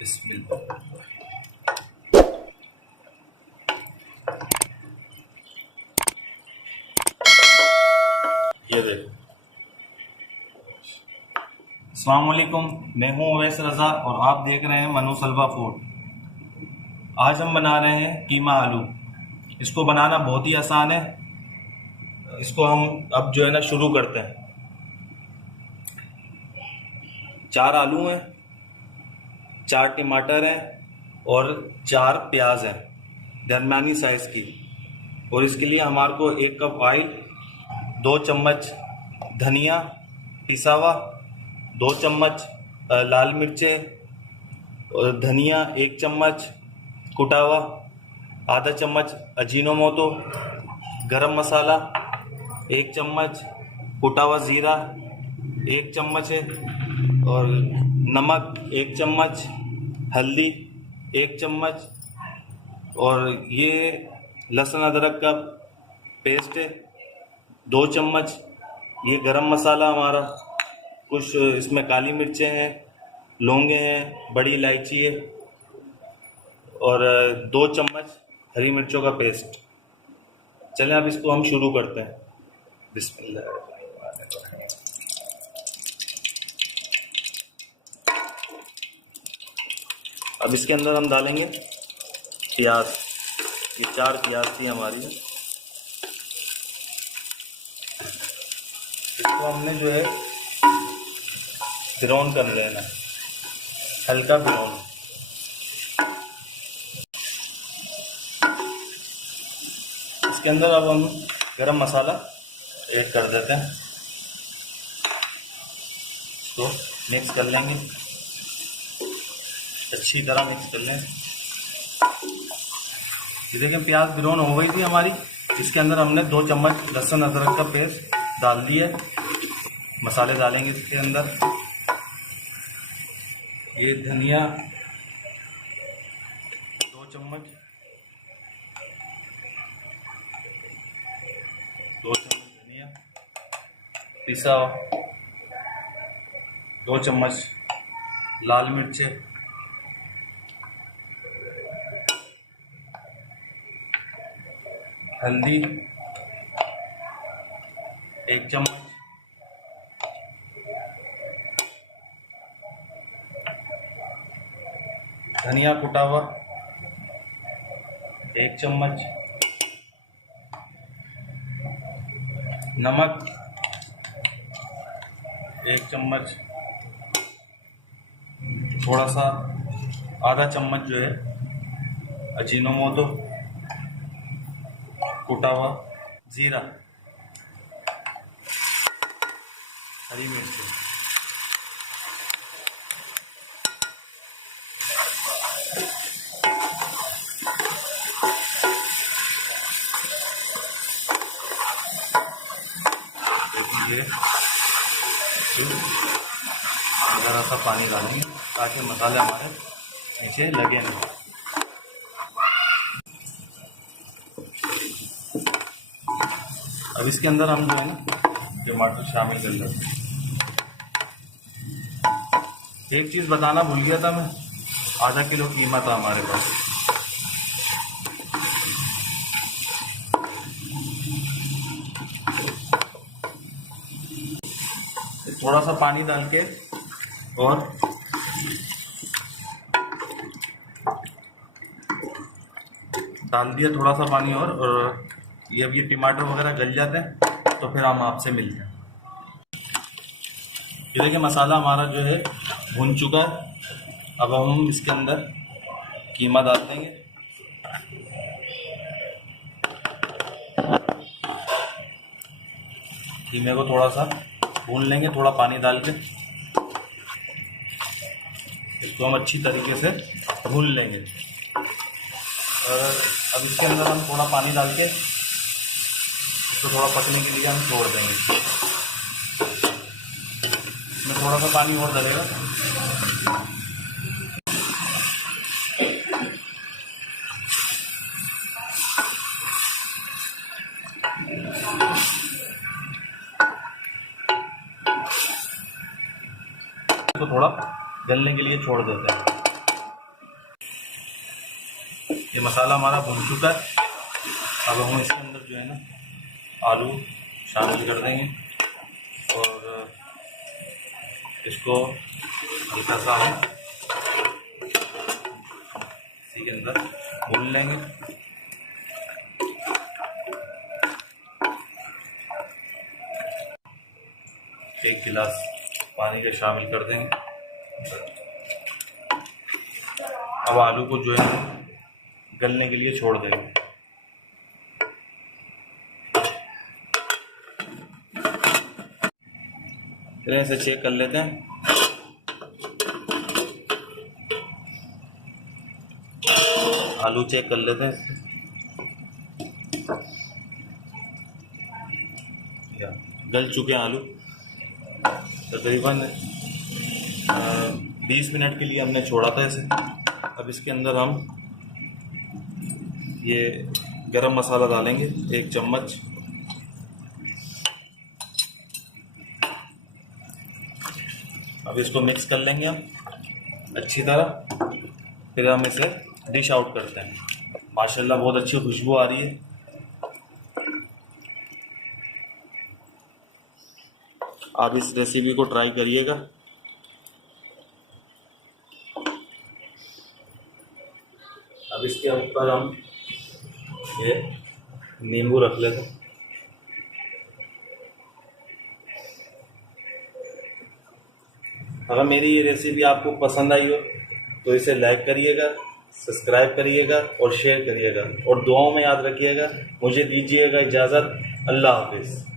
बिस्मिल्लाह। ये देखो। अस्सलाम वालेकुम, मैं हूँ अवैस रज़ा और आप देख रहे हैं मनु सलवा फूड। आज हम बना रहे हैं कीमा आलू। इसको बनाना बहुत ही आसान है। इसको हम अब जो है ना शुरू करते हैं। 4 आलू हैं, 4 टमाटर हैं और 4 प्याज हैं दरमियानी साइज़ की। और इसके लिए हमारे को 1 कप ऑयल, 2 चम्मच धनिया पिसा हुआ, 2 चम्मच लाल मिर्चें और धनिया, 1 चम्मच कुटा हुआ, आधा चम्मच अजीनोमोटो, गरम मसाला 1 चम्मच, कुटा हुआ ज़ीरा 1 चम्मच है और नमक 1 चम्मच, हल्दी 1 चम्मच और ये लहसुन अदरक का पेस्ट है 2 चम्मच। ये गरम मसाला हमारा, कुछ इसमें काली मिर्चें हैं, लौंगे हैं, बड़ी इलायची है और 2 चम्मच हरी मिर्चों का पेस्ट। चलें अब इसको हम शुरू करते हैं। बिस्मिल्लाह। अब इसके अंदर हम डालेंगे प्याज। ये 4 प्याज थी हमारी। इसको हमने जो है ब्राउन कर लेना, हल्का ब्राउन। इसके अंदर अब हम गरम मसाला ऐड कर देते हैं। इसको मिक्स कर लेंगे, अच्छी तरह मिक्स कर लें। ये देखें प्याज ब्राउन हो गई थी हमारी। इसके अंदर हमने 2 चम्मच लहसुन अदरक का पेस्ट डाल दिया है। मसाले डालेंगे इसके अंदर। ये धनिया 2 चम्मच, 2 चम्मच धनिया पिसा, 2 चम्मच लाल मिर्चें, हल्दी 1 चम्मच, धनिया कुटा हुआ 1 चम्मच, नमक 1 चम्मच, थोड़ा सा आधा चम्मच जो है अजीनोमोटो, कुटा हुआ जीरा, हरी मिर्च। देखिए ज़रा सा पानी डालेंगे ताकि मसाले हमारे नीचे लगे नहीं। अब इसके अंदर हम जो है ना टमाटर शामिल कर लेते हैं। एक चीज़ बताना भूल गया था मैं, आधा किलो कीमा था हमारे पास। थोड़ा सा पानी डाल के और डाल दिया थोड़ा सा पानी और ये अब ये टमाटर वगैरह गल जाते हैं तो फिर हम आपसे मिलते हैं। ये देखिए मसाला हमारा जो है भुन चुका है। अब हम इसके अंदर कीमा डाल देंगे। कीमे को थोड़ा सा भून लेंगे, थोड़ा पानी डाल के इसको हम अच्छी तरीके से भून लेंगे। और अब इसके अंदर हम थोड़ा पानी डाल के इसको थोड़ा पकने के लिए हम छोड़ देंगे। इसमें थोड़ा सा पानी और डालेगा। इसको थोड़ा गलने के लिए छोड़ देते हैं। ये मसाला हमारा भुन चुका है। अब हम इसके अंदर जो है ना आलू शामिल कर देंगे और इसको हल्का सा हम इसी के अंदर भून लेंगे। एक गिलास पानी का शामिल कर देंगे। अब आलू को जो है गलने के लिए छोड़ देंगे। फिर इसे चेक कर लेते हैं। आलू चेक कर लेते हैं। गल चुके हैं आलू। तकरीबन 20 मिनट के लिए हमने छोड़ा था इसे। अब इसके अंदर हम ये गरम मसाला डालेंगे 1 चम्मच। अब इसको मिक्स कर लेंगे हम अच्छी तरह। फिर हम इसे डिश आउट करते हैं। माशाल्लाह बहुत अच्छी खुशबू आ रही है। आप इस रेसिपी को ट्राई करिएगा। अब इसके ऊपर हम ये नींबू रख लेते हैं। अगर मेरी ये रेसिपी आपको पसंद आई हो तो इसे लाइक करिएगा, सब्सक्राइब करिएगा और शेयर करिएगा और दुआओं में याद रखिएगा। मुझे दीजिएगा इजाज़त। अल्लाह हाफिज़।